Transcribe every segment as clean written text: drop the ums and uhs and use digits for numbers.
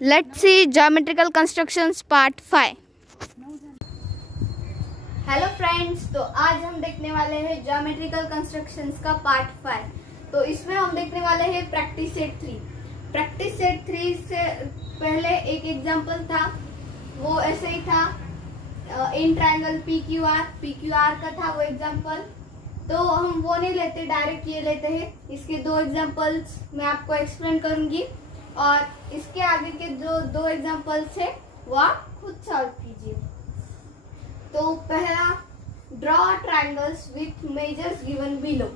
Let's see geometrical constructions part 5. Hello friends, तो आज हम देखने वाले हैं ज्योमेट्रिकल कंस्ट्रक्शंस का पार्ट 5। तो इसमें हम देखने वाले हैं प्रैक्टिस सेट 3। प्रैक्टिस सेट 3 से पहले एक एग्जांपल था, वो ऐसे ही था, इन ट्रायंगल PQR का था वो एग्जांपल। तो हम वो नहीं लेते, डायरेक्ट ये लेते हैं। इसके दो एग्जांपल्स मैं आपको एक्सप्लेन करूंगी और इसके आगे के जो दो एग्जांपल्स है वो आप खुद सॉल्व कीजिए। तो पहला, draw triangles with measures given below.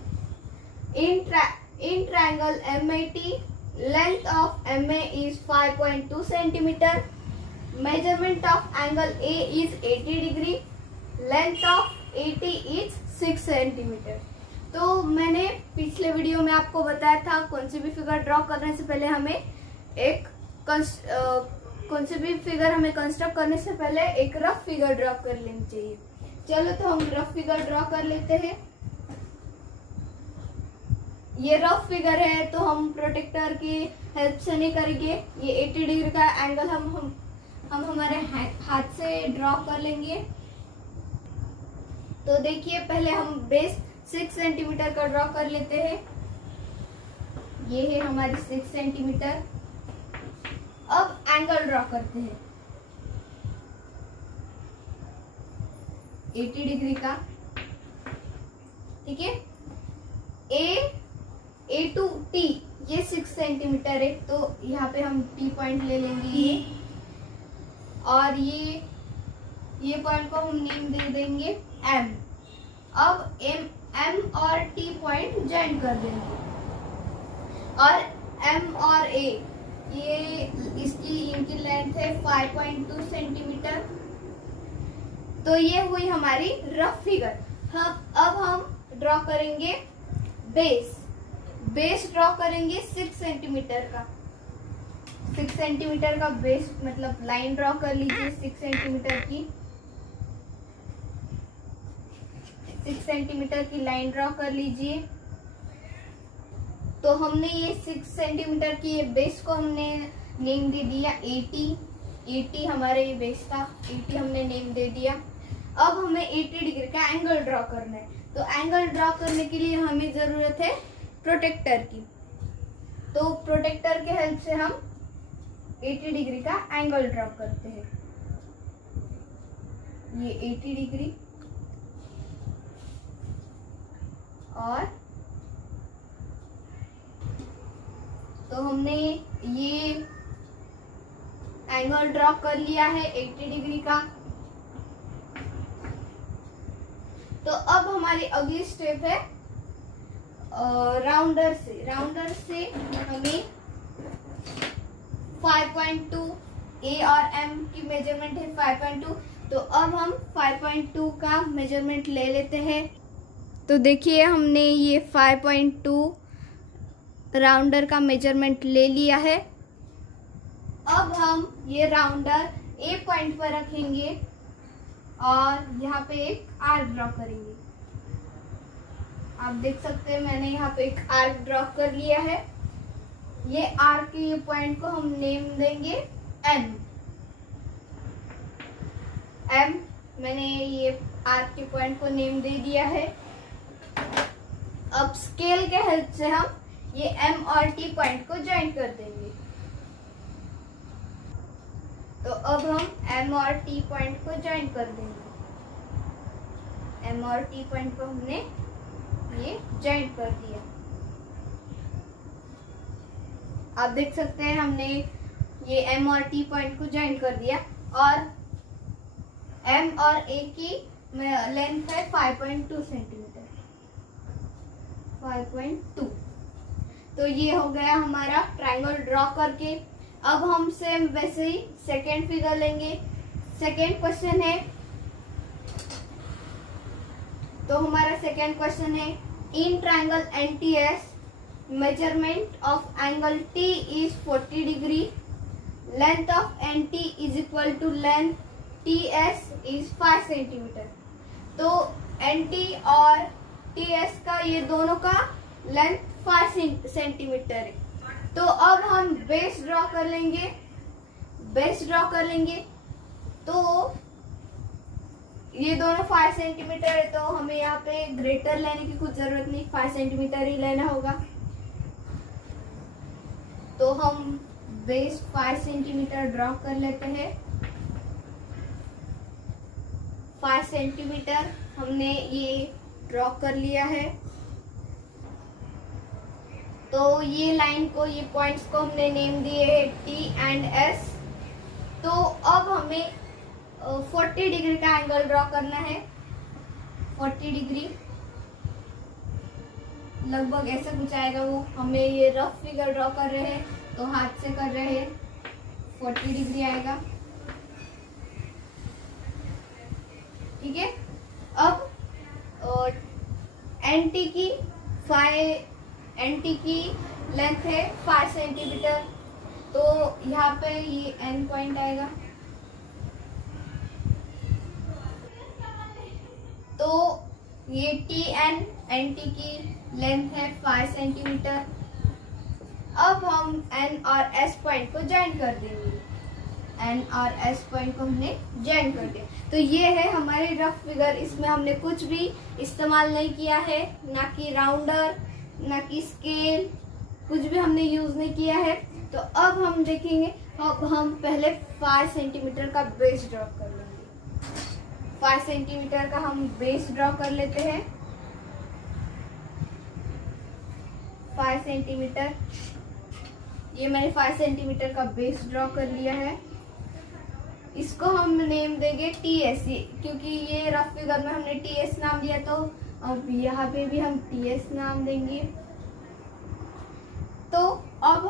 In triangle MAT, length of MA is 5.2 centimeter, measurement of angle A is 80 degree, length of AT is 6 centimeter। तो मैंने पिछले वीडियो में आपको बताया था, कौन सी भी फिगर ड्रॉ करने से पहले हमें कौन सी भी फिगर हमें कंस्ट्रक्ट करने से पहले एक रफ फिगर ड्रॉ कर लेनी चाहिए। चलो तो हम रफ फिगर ड्रॉ कर लेते हैं। ये रफ फिगर है तो हम प्रोटेक्टर की हेल्प से नहीं करेंगे। ये 80 डिग्री का एंगल हम हमारे हाथ से ड्रॉ कर लेंगे। तो देखिए, पहले हम बेस 6 सेंटीमीटर का ड्रॉ कर लेते हैं। ये है हमारी 6 सेंटीमीटर। अब एंगल ड्रॉ करते हैं 80 डिग्री का, ठीक है। A to T ये 6 सेंटीमीटर है, तो यहाँ पे हम T पॉइंट ले लेंगे ये, और ये पॉइंट को हम नेम दे देंगे M। अब M और T पॉइंट ज्वाइन कर देंगे, और M और A इनकी लेंथ है 5.2 सेंटीमीटर। तो ये हुई हमारी रफ फिगर। अब हम ड्रॉ करेंगे बेस ड्रॉ करेंगे 6 सेंटीमीटर का। 6 सेंटीमीटर का बेस मतलब लाइन ड्रॉ कर लीजिए 6 सेंटीमीटर की। 6 सेंटीमीटर की लाइन ड्रॉ कर लीजिए। तो हमने ये 6 सेंटीमीटर की ये बेस को हमने नेम दे दिया AT हमारे ये बेस का, AT हमने नेम दे दिया। अब हमें 80 डिग्री का एंगल ड्रॉ करना है। तो एंगल ड्रॉ करने के लिए हमें जरूरत है प्रोटेक्टर की। तो प्रोटेक्टर के हेल्प से हम 80 डिग्री का एंगल ड्रॉ करते हैं। ये 80 डिग्री और तो हमने ये एंगल ड्रॉ कर लिया है 80 डिग्री का। तो अब हमारी अगली स्टेप है राउंडर से हमें 5.2 A और M की मेजरमेंट है 5.2। तो अब हम 5.2 का मेजरमेंट ले लेते हैं। तो देखिए, हमने ये 5.2 राउंडर का मेजरमेंट ले लिया है। अब हम ये राउंडर A पॉइंट पर रखेंगे और यहाँ पे एक आर्क ड्रॉ करेंगे। आप देख सकते हैं मैंने यहाँ पे एक आर्क ड्रॉ कर लिया है। ये आर्क के ये पॉइंट को हम नेम देंगे M। मैंने ये आर्क के पॉइंट को नेम दे दिया है। अब स्केल के हेल्प से हम ये M और T पॉइंट को ज्वाइन कर देंगे। तो अब हम M और T पॉइंट को ज्वाइन कर देंगे। M और T पॉइंट को हमने ये ज्वाइन कर दिया। आप देख सकते हैं हमने ये M और T पॉइंट को ज्वाइन कर दिया, और M और A की लेंथ है 5.2 सेंटीमीटर। 5.2। तो ये हो गया हमारा ट्रायंगल ड्रॉ करके। अब हम सेम वैसे ही सेकेंड फिगर लेंगे। सेकेंड क्वेश्चन है, तो हमारा सेकेंड क्वेश्चन है, in triangle NTS, measurement of angle T is 40 degree, length of NT is equal to length TS is 5 centimetre. तो NT और TS का ये दोनों का लेंथ 5 सेंटीमीटर है। तो अब हम बेस ड्रॉ कर लेंगे। बेस ड्रॉ कर लेंगे। तो ये दोनों 5 सेंटीमीटर है, तो हमें यहाँ पे ग्रेटर लेने की कुछ जरूरत नहीं, 5 सेंटीमीटर ही लेना होगा। तो हम बेस 5 सेंटीमीटर ड्रॉ कर लेते हैं। 5 सेंटीमीटर हमने ये ड्रॉ कर लिया है। तो ये लाइन को, ये पॉइंट्स को हमने नेम दिए है T एंड S। तो अब हमें 40 डिग्री का एंगल ड्रॉ करना है। 40 डिग्री लगभग ऐसा कुछ आएगा। वो हमें ये रफ फिगर ड्रॉ कर रहे हैं तो हाथ से कर रहे हैं, 40 डिग्री आएगा। ठीक है। अब एंटी की लेंथ है 5 सेंटीमीटर, तो यहाँ पे ये एन पॉइंट आएगा। तो ये एंटी की लेंथ है 5 सेंटीमीटर। अब हम एन और एस पॉइंट को ज्वाइन कर देंगे। एन और एस पॉइंट को हमने ज्वाइन कर दिया। तो ये है हमारी रफ फिगर। इसमें हमने कुछ भी इस्तेमाल नहीं किया है, ना कि राउंडर, ना कि स्केल, कुछ भी हमने यूज नहीं किया है। तो अब हम देखेंगे, अब हम पहले 5 सेंटीमीटर का बेस ड्रॉ कर लेंगे। 5 सेंटीमीटर का हम बेस ड्रॉ कर लेते हैं। 5 सेंटीमीटर, ये मैंने 5 सेंटीमीटर का बेस ड्रॉ कर लिया है। इसको हम नेम देंगे TS, क्योंकि ये रफ फिगर में हमने TS नाम दिया, तो अब यहाँ पे भी हम TS नाम देंगे। तो अब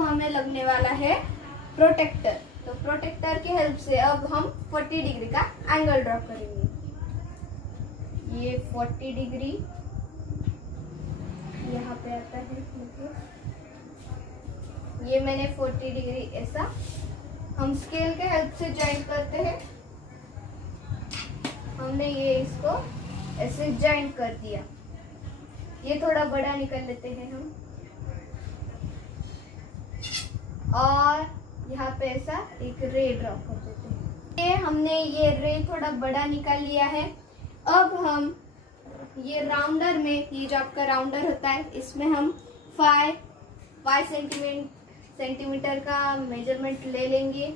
हमें लगने वाला है प्रोटेक्टर। तो प्रोटेक्टर की हेल्प से अब हम 40 डिग्री का एंगल ड्रॉ करेंगे। ये 40 डिग्री यहाँ पे आता है। ये मैंने 40 डिग्री ऐसा हम स्केल के हेल्प से ज्वाइन करते हैं। हमने ये इसको ऐसे ज्वाइन कर दिया। ये थोड़ा बड़ा निकाल लेते हैं हम, और यहाँ पे ऐसा एक रे ड्रॉ कर देते हैं। ये हमने ये रे थोड़ा बड़ा निकाल लिया है। अब हम ये राउंडर में, ये जो आपका राउंडर होता है, इसमें हम 5 सेंटीमीटर का मेजरमेंट ले लेंगे।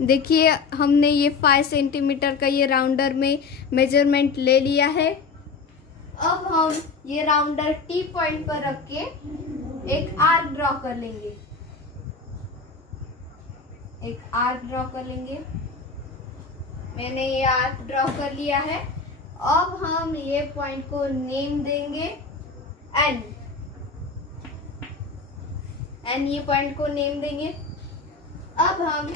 देखिए हमने ये 5 सेंटीमीटर का ये राउंडर में मेजरमेंट ले लिया है। अब हम ये राउंडर T पॉइंट पर रख के एक आर्क ड्रॉ कर लेंगे। एक आर्क ड्रॉ कर लेंगे। मैंने ये आर्क ड्रॉ कर लिया है। अब हम ये पॉइंट को नेम देंगे N। ये पॉइंट को नेम देंगे। अब हम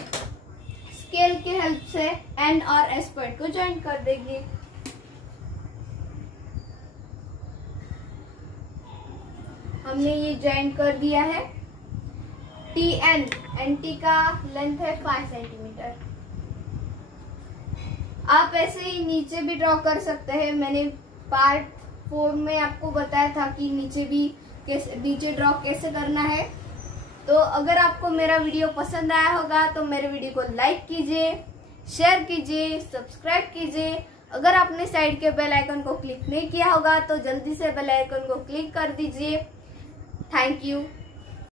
स्केल के हेल्प से N और S पॉइंट को ज्वाइन कर देंगे। हमने ये ज्वाइन कर दिया है। एनटी का लेंथ है 5 सेंटीमीटर। आप ऐसे ही नीचे भी ड्रॉ कर सकते हैं। मैंने पार्ट 4 में आपको बताया था कि नीचे ड्रॉ कैसे करना है। तो अगर आपको मेरा वीडियो पसंद आया होगा तो मेरे वीडियो को लाइक कीजिए, शेयर कीजिए, सब्सक्राइब कीजिए। अगर आपने साइड के बेल आइकन को क्लिक नहीं किया होगा तो जल्दी से बेल आइकन को क्लिक कर दीजिए। Thank you.